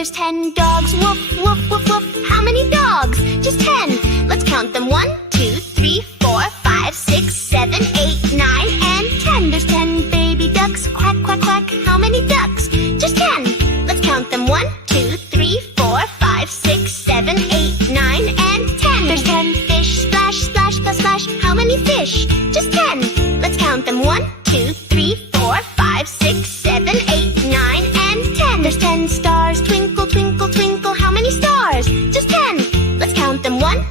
There's 10 dogs. Woof, woof, woof, woof. How many dogs? Just 10. Let's count them. 1, 2, 3, 4, 5, 6, 7, 8, 9, and 10. There's 10 baby ducks. Quack, quack, quack. How many ducks? Just 10. Let's count them. 1, 2, 3, 4, 5, 6, 7, 8, 9, and 10. There's 10 fish. Splash, splash, splash, splash. How many fish? Just 10. Let's count them. 1, 2, 3, 4, 5, 6, 7, 8, 9, and 10. There's 10 stars. Twinkle, twinkle, twinkle. How many stars? Just 10. Let's count them. 1,